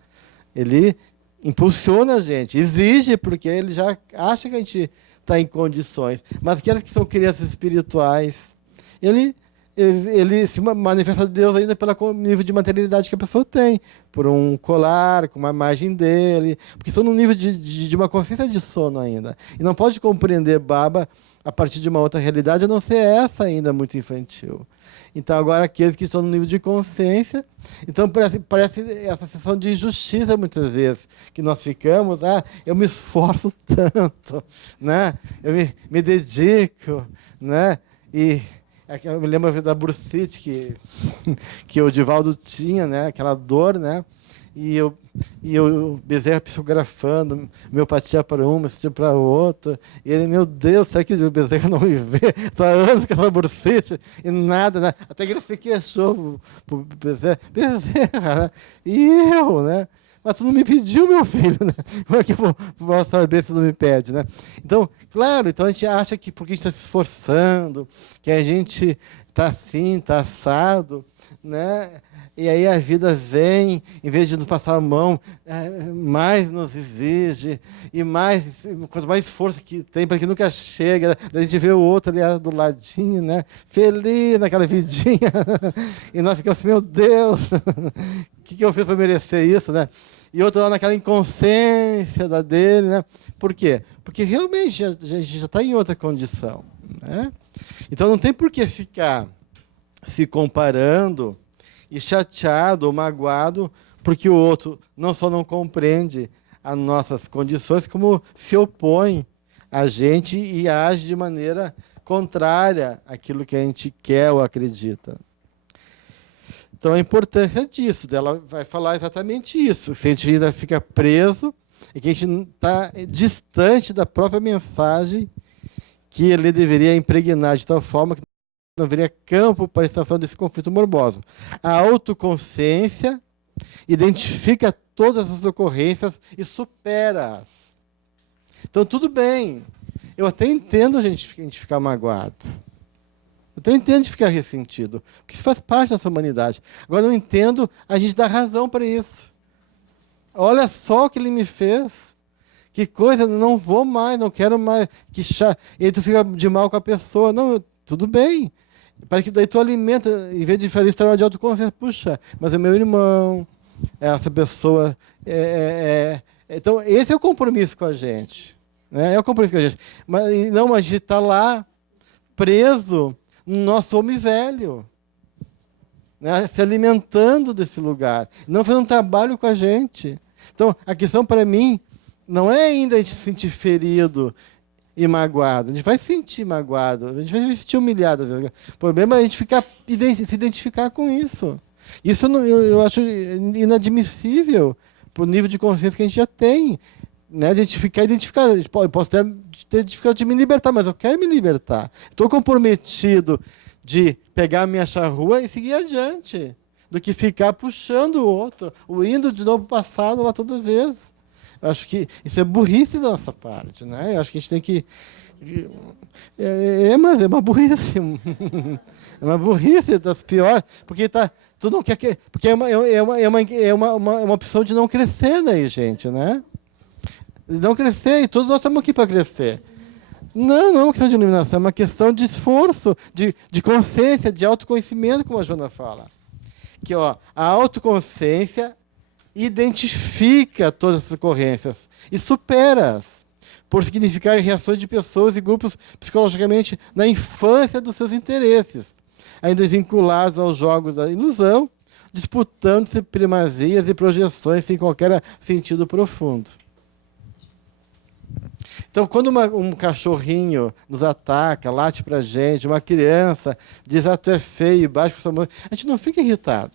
ele impulsiona a gente, exige, porque ele já acha que a gente está em condições. Mas aqueles que são crianças espirituais, ele se manifesta a Deus ainda pelo nível de materialidade que a pessoa tem, por um colar, com uma imagem dele, porque estão num nível de uma consciência de sono ainda. E não pode compreender Baba a partir de uma outra realidade, a não ser essa ainda muito infantil. Então, agora, aqueles que estão no nível de consciência, então parece essa sensação de injustiça, muitas vezes, que nós ficamos, eu me esforço tanto, né? Eu me dedico, né? E eu me lembro da bursite que o Divaldo tinha, né? Aquela dor, né? E eu Bezerra psicografando, homeopatia para uma, esse para outra. E ele, meu Deus, será que o Bezerra não me vê? Estou há anos com essa bursite e nada, né? Até que ele se queixou pro Bezerra, né? E eu, né? Mas tu não me pediu, meu filho, né? Como é que eu vou saber se tu não me pede, né? Então, claro, então a gente acha que porque a gente está se esforçando, que a gente está assim, está assado, né? E aí a vida vem, em vez de nos passar a mão, mais nos exige, e quanto mais força que tem, para que nunca chega, a gente vê o outro ali do ladinho, né? Feliz naquela vidinha, e nós ficamos assim, meu Deus, o que eu fiz para merecer isso, né? E outro lá naquela inconsciência dele, né? Por quê? Porque realmente a gente já está em outra condição, né? Então não tem por que ficar se comparando e chateado ou magoado porque o outro não só não compreende as nossas condições, como se opõe a gente e age de maneira contrária àquilo que a gente quer ou acredita. Então, a importância disso, ela vai falar exatamente isso. Se a gente ainda fica preso e que a gente está distante da própria mensagem que ele deveria impregnar de tal forma que não haveria campo para a estação desse conflito morboso. A autoconsciência identifica todas as ocorrências e supera-as. Então, tudo bem. Eu até entendo a gente ficar magoado. Eu até entendo de ficar ressentido, porque isso faz parte da nossa humanidade. Agora, eu não entendo a gente dar razão para isso. Olha só o que ele me fez. Que coisa, não vou mais, não quero mais. Que chato. E aí tu fica de mal com a pessoa. Não, tudo bem. Para que daí tu alimenta, em vez de fazer esse trabalho de autoconsciência, puxa, mas é meu irmão, essa pessoa. Então, esse é o compromisso com a gente. Né? É o compromisso com a gente. Mas não, a gente está lá, preso no nosso homem velho, né? Se alimentando desse lugar, não fazendo um trabalho com a gente. Então, a questão para mim não é ainda a gente se sentir ferido e magoado. A gente vai se sentir magoado, a gente vai se sentir humilhado. Às vezes. O problema é a gente se identificar com isso. Isso eu acho inadmissível para o nível de consciência que a gente já tem. Né? A gente ficar identificado. Eu posso ter dificuldade de me libertar, mas eu quero me libertar. Estou comprometido de pegar a minha charrua e seguir adiante, do que ficar puxando o outro, ou indo de novo para o passado lá toda vez. Eu acho que isso é burrice da nossa parte, né? Eu acho que a gente tem que... Mas é uma burrice. É uma burrice das piores, porque tu não quer que... Porque é uma opção de não crescer daí, gente, né? De não crescer, e todos nós estamos aqui para crescer. Não é uma questão de iluminação, é uma questão de esforço, de consciência, de autoconhecimento, como a Joana fala. Que a autoconsciência identifica todas essas ocorrências e supera-as, por significarem reações de pessoas e grupos psicologicamente na infância dos seus interesses, ainda vinculados aos jogos da ilusão, disputando-se primazias e projeções sem qualquer sentido profundo. Então, quando um cachorrinho nos ataca, late pra gente, uma criança diz, tu é feio, baixa com sua mão, a gente não fica irritado.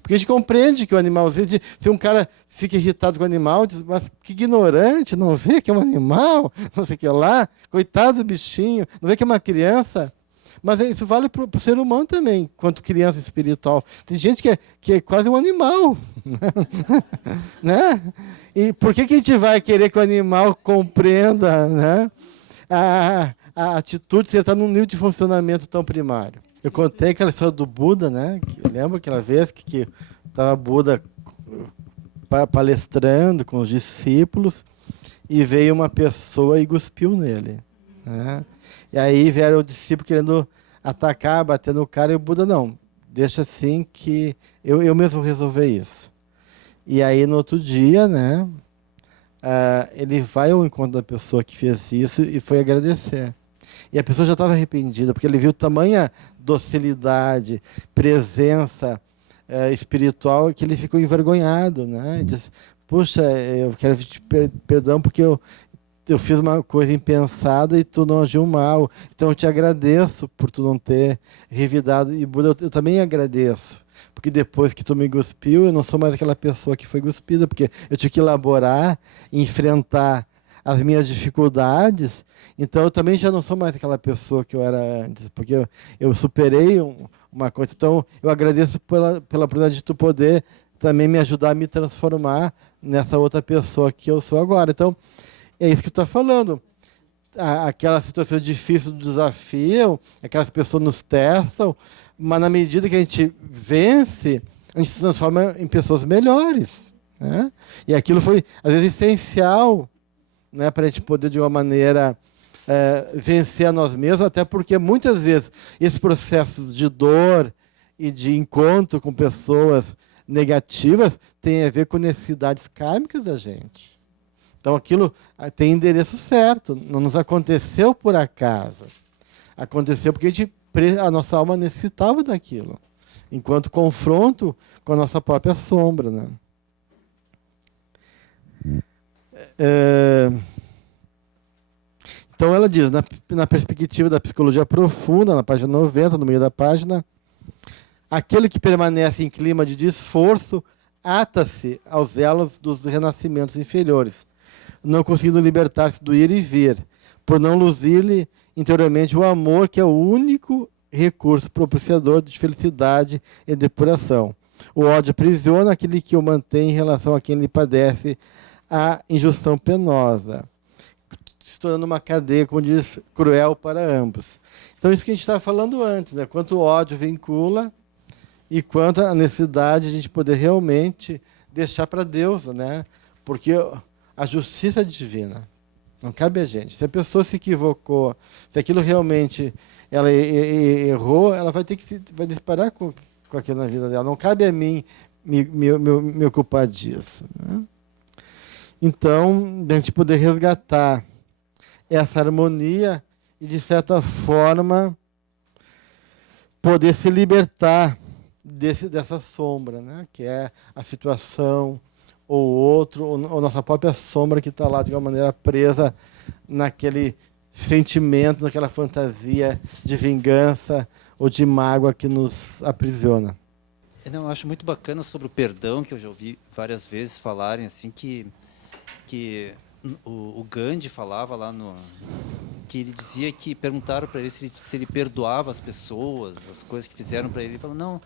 Porque a gente compreende que o animalzinho, se um cara fica irritado com o animal, diz, mas que ignorante, não vê que é um animal, não sei o que lá, coitado do bichinho, não vê que é uma criança. Mas isso vale para o ser humano também, quanto criança espiritual. Tem gente que é quase um animal. Né? E por que a gente vai querer que o animal compreenda, né, a atitude se ele está num nível de funcionamento tão primário? Eu contei aquela história do Buda, né? Lembra aquela vez que estava Buda palestrando com os discípulos e veio uma pessoa e cuspiu nele. Né? E aí vieram o discípulo querendo atacar, bater no cara, e o Buda, não, deixa assim que eu mesmo vou resolver isso. E aí no outro dia, né, ele vai ao encontro da pessoa que fez isso e foi agradecer. E a pessoa já estava arrependida, porque ele viu tamanha docilidade, presença espiritual, que ele ficou envergonhado, né? Diz, puxa, eu quero te perdão porque eu fiz uma coisa impensada e tu não agiu mal. Então eu te agradeço por tu não ter revidado. E Buda, eu também agradeço. Porque depois que tu me cuspiu, eu não sou mais aquela pessoa que foi cuspida, porque eu tive que elaborar, enfrentar as minhas dificuldades. Então eu também já não sou mais aquela pessoa que eu era antes, porque eu superei uma coisa. Então eu agradeço pela oportunidade de tu poder também me ajudar a me transformar nessa outra pessoa que eu sou agora. Então, é isso que tu está falando. Aquela situação difícil do desafio, aquelas pessoas nos testam, mas na medida que a gente vence, a gente se transforma em pessoas melhores. Né? E aquilo foi, às vezes, essencial, né, para a gente poder, de uma maneira, vencer a nós mesmos, até porque, muitas vezes, esses processos de dor e de encontro com pessoas negativas têm a ver com necessidades kármicas da gente. Então, aquilo tem endereço certo, não nos aconteceu por acaso. Aconteceu porque a nossa alma necessitava daquilo, enquanto confronto com a nossa própria sombra. Né? Então, ela diz, na perspectiva da psicologia profunda, na página 90, no meio da página, aquele que permanece em clima de esforço ata-se aos elos dos renascimentos inferiores, não conseguindo libertar-se do ir e vir, por não luzir-lhe interiormente o amor, que é o único recurso propiciador de felicidade e depuração. O ódio aprisiona aquele que o mantém em relação a quem lhe padece a injunção penosa, se tornando uma cadeia, como diz, cruel para ambos. Então, isso que a gente estava falando antes, né? Quanto o ódio vincula e quanto a necessidade de a gente poder realmente deixar para Deus, né? Porque a justiça é divina, não cabe a gente. Se a pessoa se equivocou, se aquilo realmente ela errou, ela vai ter que vai parar com aquilo na vida dela. Não cabe a mim me ocupar disso. Né? Então, a gente poder resgatar essa harmonia e, de certa forma, poder se libertar dessa sombra, né? Que é a situação, ou outro, ou nossa própria sombra que está lá de alguma maneira presa naquele sentimento, naquela fantasia de vingança ou de mágoa que nos aprisiona. Eu acho muito bacana sobre o perdão, que eu já ouvi várias vezes falarem assim que o Gandhi falava lá que ele dizia que perguntaram para ele se ele perdoava as pessoas, as coisas que fizeram para ele. Ele falou: não,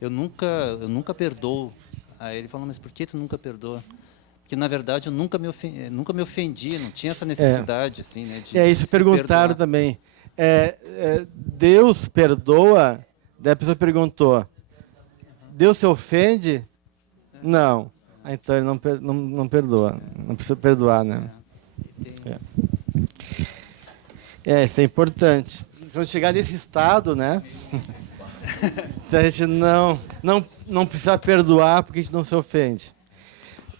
eu nunca perdoo. Aí ele falou: mas por que tu nunca perdoa? Porque na verdade eu nunca me ofendi, não tinha essa necessidade assim, né? Isso perguntaram também. Deus perdoa? Daí a pessoa perguntou: Deus se ofende? Não. Então ele não perdoa. Não precisa perdoar, né? Isso é importante. Quando chegar nesse estado, né? Então a gente não precisa perdoar porque a gente não se ofende.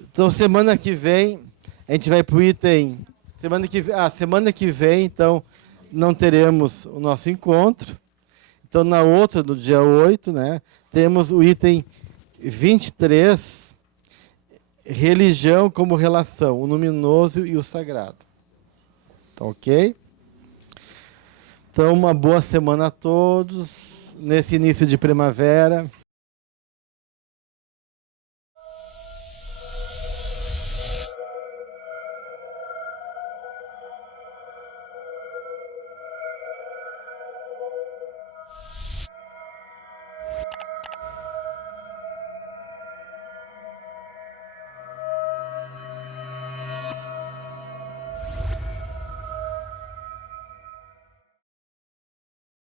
Então semana que vem a gente vai para o item. Semana que vem, então, não teremos o nosso encontro. Então, na outra, no dia 8, né, temos o item 23, religião como relação, o luminoso e o sagrado. Tá ok? Então, uma boa semana a todos, nesse início de primavera.